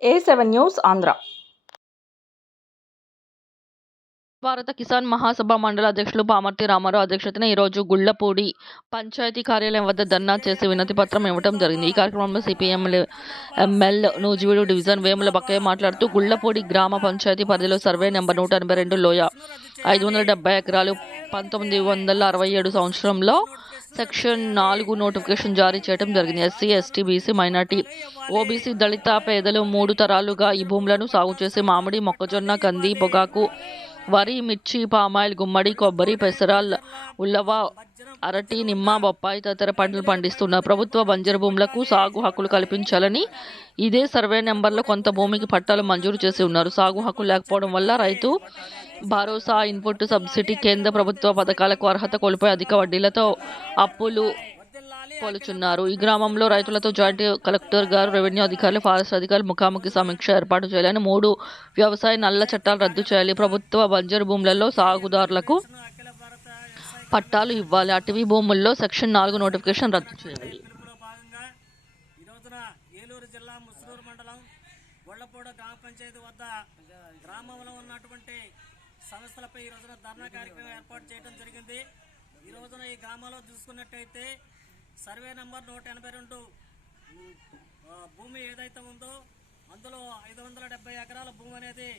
A7 news Andhra. భారత కిసాన్ మహాసభ మండల అధ్యక్షులు పామర్తి రామారావు అధ్యక్షతన ఈరోజు గుళ్లపూడి పంచాయతీ కార్యాలయం వద్ద ధర్నా చేసి వినతి పత్రం ఇవ్వడం జరిగింది. ఈ కార్యక్రమంలో CPM ML Nuzvid division Vemula Bakkayya మాట్లాడుతూ గుళ్లపూడి గ్రామ పంచాయతీ పరిధిలో సర్వే నెంబర్ 182 లోయ 570 ఎకరాలు 1967 సంవత్సరంలో సెక్షన్ 4 నోటిఫికేషన్ జారీ చేయడం జరిగింది. SC, ST, BC, minority, OBC, దళిత పేదలు 3 తరాలుగా ఈ భూములను సాగు చేసి మామిడి, మొక్కజొన్న, కంది, పొగాకు, వరి, మిర్చి, పామాయిల్, గుమ్మడి, కొబ్బరి, పెసరాల్, ఉలవ, అరటి, నిమ్మ, బొప్పాయి తదితర పంటలు పండిస్తున్నారు. ప్రభుత్వ బంజరు భూములకు సాగు హక్కులు కల్పించాలని ఇదే సర్వే నెంబర్లో కొంత భూమికి పట్టాలు మంజూరు చేసి ఉన్నారు. సాగు హక్కులు లేకపోవడం వల్ల రైతు భరోసా, ఇన్పుట్ సబ్సిడీ, కేంద్ర ప్రభుత్వ పథకాలకు అర్హత కోల్పోయి అధిక వడ్డీలతో అప్పులు పోలుచున్నారు. ఈ గ్రామంలో రైతులతో జాయింట్ కలెక్టర్ గారు, రెవెన్యూ అధికారులు, ఫారెస్ట్ అధికారులు ముఖాముఖి సమీక్ష ఏర్పాటు చేయాలని, 3 వ్యవసాయ నల్ల చట్టాలు రద్దు చేయాలి, ప్రభుత్వ బంజరు భూములలో సాగుదారులకు పట్టాలు ఇవ్వాలి, అటవీ భూముల్లో సెక్షన్ 4 నోటిఫికేషన్ రద్దు చేయాలి. ఏలూరు జిల్లా ముస్నూరు మండలం గొళ్లపూడ గ్రామ పంచాయతీ వద్ద గ్రామంలో ఉన్నటువంటి సమస్యలపై ఈ రోజున ధర్నా కార్యక్రమం ఏర్పాటు చేయడం జరిగింది. ఈ రోజున ఈ గ్రామంలో చూసుకున్నట్టయితే సర్వే నెంబర్ 182 భూమి ఏదైతే ఉందో అందులో 570 ఎకరాల భూమి అనేది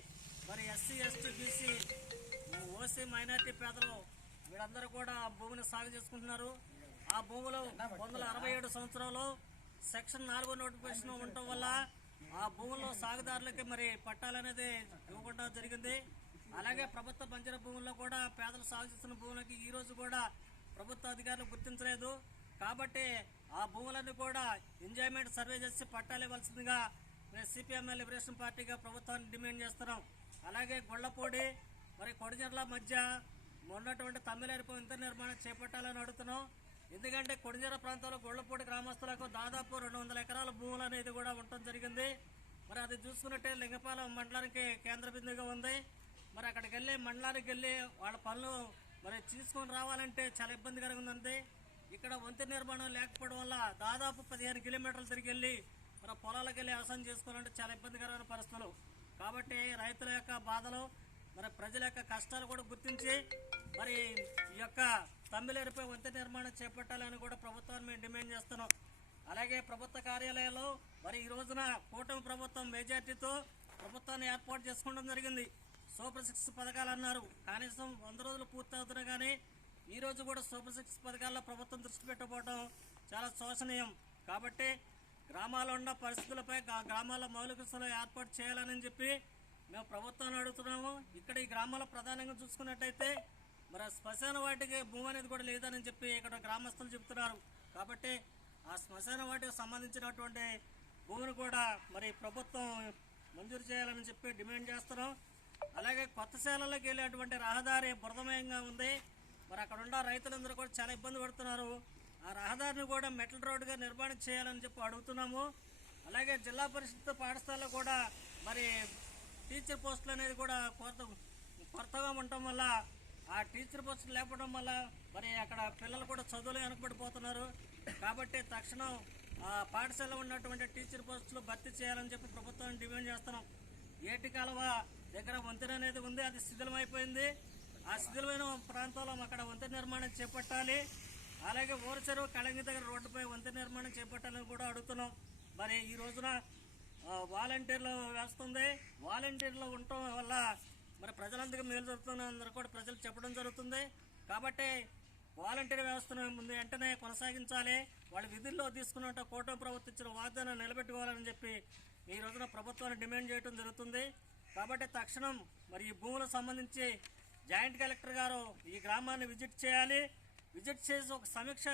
మరి SC, ST, BC, OC, minority పేదలు వీళ్ళందరూ కూడా భూమిని సాగు చేసుకుంటున్నారు. ఆ భూమిలో 1967 సంవత్సరంలో సెక్షన్ 4 నోటిఫికేషన్ ఉండటం వల్ల ఆ భూముల్లో సాగుదారులకి మరి పట్టాలనేది ఇవ్వకుండా జరిగింది. అలాగే ప్రభుత్వ బంజరు భూముల్లో కూడా పేదలు సాగు చేస్తున్న భూములకి ఈ రోజు కూడా ప్రభుత్వ అధికారులు గుర్తించలేదు. కాబట్టి ఆ భూములన్నీ కూడా ఎంజాయ్మెంట్ సర్వే చేసి పట్టాలు ఇవ్వాల్సిందిగా మేము సిపిఎం లిబరేషన్ పార్టీగా ప్రభుత్వాన్ని డిమాండ్ చేస్తున్నాం. అలాగే గొళ్లపూడి మరి కొడిజర్ల మధ్య ఉన్నటువంటి తమ్మిలేరుపు ఇంత నిర్మాణం చేపట్టాలని అడుగుతున్నాం. ఎందుకంటే కొడిజర ప్రాంతంలో గొళ్లపూడి గ్రామస్తులకు దాదాపు 200 ఎకరాల భూములు అనేది కూడా ఉండటం జరిగింది. మరి అది చూసుకున్నట్టే లింగపాలెం మండలానికి కేంద్ర బిందువుగా ఉంది. మరి అక్కడికి వెళ్ళి మండలానికి వెళ్ళి వాళ్ళ పనులు మరి తీసుకొని రావాలంటే చాలా ఇబ్బందికరంగా ఉంది. ఇక్కడ వంతెన నిర్మాణం లేకపోవడం వల్ల దాదాపు 15 కిలోమీటర్లు తిరిగి వెళ్ళి మరి పొలాలకు వెళ్ళి వ్యవసాయం చేసుకోవాలంటే చాలా ఇబ్బందికరమైన పరిస్థితులు. కాబట్టి రైతుల యొక్క బాధలు మరి ప్రజల యొక్క కష్టాలు కూడా గుర్తించి మరి ఈ యొక్క తమ్మిలేరుపై వంతెన నిర్మాణం చేపట్టాలని కూడా ప్రభుత్వాన్ని మేము డిమాండ్ చేస్తున్నాం. అలాగే ప్రభుత్వ కార్యాలయాల్లో మరి ఈ రోజున కూటమి ప్రభుత్వం మెజార్టీతో ప్రభుత్వాన్ని ఏర్పాటు చేసుకోవడం జరిగింది. సూపర్ 6 పథకాలు అన్నారు. కనీసం 100 రోజులు పూర్తి అవుతున్నా కానీ ఈ రోజు కూడా సూపర్ 6 పథకాల్లో ప్రభుత్వం దృష్టి పెట్టకపోవడం చాలా శోచనీయం. కాబట్టి గ్రామాల్లో ఉన్న పరిస్థితులపై గ్రామాల్లో మౌలిక వసతులు ఏర్పాటు చేయాలని చెప్పి మేము ప్రభుత్వాన్ని అడుగుతున్నాము. ఇక్కడ ఈ గ్రామాల్లో ప్రధానంగా చూసుకున్నట్టయితే మరి శ్మశాన వాటికి భూమి అనేది కూడా లేదని చెప్పి ఇక్కడ గ్రామస్తులు చెబుతున్నారు. కాబట్టి ఆ శ్మశాన వాటికి సంబంధించినటువంటి భూమిని కూడా మరి ప్రభుత్వం మంజూరు చేయాలని చెప్పి డిమాండ్ చేస్తున్నాం. అలాగే కొత్త శాలలోకి వెళ్ళేటువంటి రహదారి బురదమయంగా ఉంది. మరి అక్కడ ఉన్న రైతులందరూ కూడా చాలా ఇబ్బంది పడుతున్నారు. ఆ రహదారిని కూడా మెటల్ రోడ్డుగా నిర్మాణం చేయాలని చెప్పి అడుగుతున్నాము. అలాగే జిల్లా పరిషత్ పాఠశాలలో కూడా మరి టీచర్ పోస్టులు అనేది కూడా కొరతగా ఉండటం వల్ల ఆ టీచర్ పోస్టులు లేకపోవడం వల్ల మరి అక్కడ పిల్లలు కూడా చదువులు వెనకబడిపోతున్నారు. కాబట్టి తక్షణం పాఠశాలలో ఉన్నటువంటి టీచర్ పోస్టులు భర్తీ చేయాలని చెప్పి ప్రభుత్వాన్ని డిమాండ్ చేస్తున్నాం. ఏటి కాలువ దగ్గర వంతెన అనేది ఉంది, అది శిథిలమైపోయింది. ఆ శిథిలమైన ప్రాంతంలో అక్కడ వంతెన నిర్మాణం చేపట్టాలి. అలాగే ఊరచెరువు కళంగి దగ్గర రోడ్డుపై వంతెన నిర్మాణం చేపట్టాలని కూడా అడుగుతున్నాం. మరి ఈ రోజున వాలంటీర్లు వేస్తుంది. వాలంటీర్లు ఉండటం వల్ల మరి ప్రజలందరికీ మేలు జరుగుతుంది, అందరూ కూడా ప్రజలు చెప్పడం జరుగుతుంది. కాబట్టి వాలంటీర్ వ్యవస్థను ముందు వెంటనే కొనసాగించాలి. వాళ్ళ విధుల్లో తీసుకున్నట్టు కూటమి ప్రభుత్వం ఇచ్చిన వాగ్దానం నిలబెట్టుకోవాలని చెప్పి ఈ రోజున ప్రభుత్వాన్ని డిమాండ్ చేయడం జరుగుతుంది. కాబట్టి తక్షణం మరి ఈ భూములకు సంబంధించి జాయింట్ కలెక్టర్ గారు ఈ గ్రామాన్ని విజిట్ చేయాలి. విజిట్ చేసి ఒక సమీక్ష